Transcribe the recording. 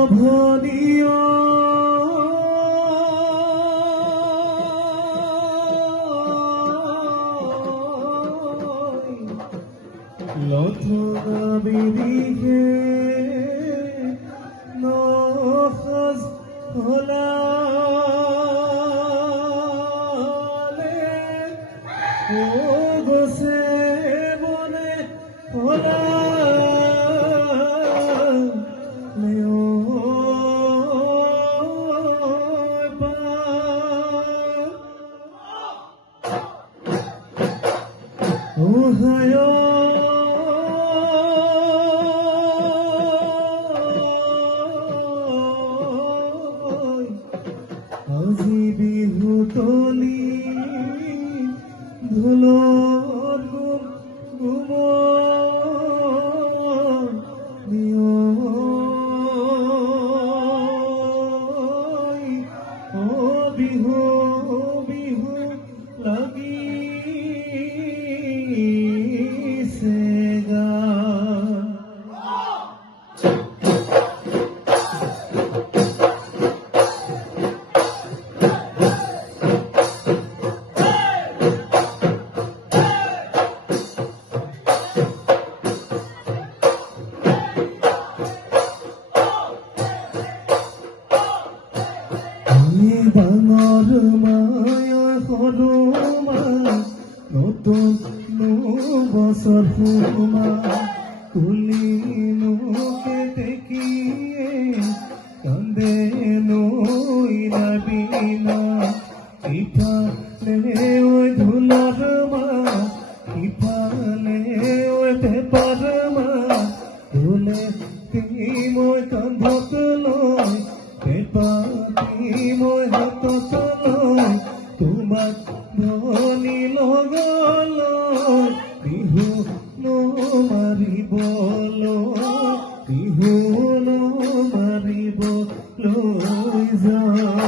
অভনীয় লথনা বিদিকে নখজ হলালে ও গছে বনে হলালে ও হায় আজি বিহু তলি ঢোলৰ গুম ও বিহু বিহু লাগিছে গান। ডাঙৰ মায়া সৰু মা নতুন বছৰ সোমা তুলি নোকে দেখিয়ে কান্দে নৈলা বিনা ইফালে ঐ ধুলৰ মা ইফালে ঐ পেপাৰ মা ধুলে মই কান্ধত লৈ পেপাতি মই হাতত লৈ তোমাক ধনি লগালৈ বিহু মাৰিবলৈ বিহু মাৰিবলৈ যাওঁ।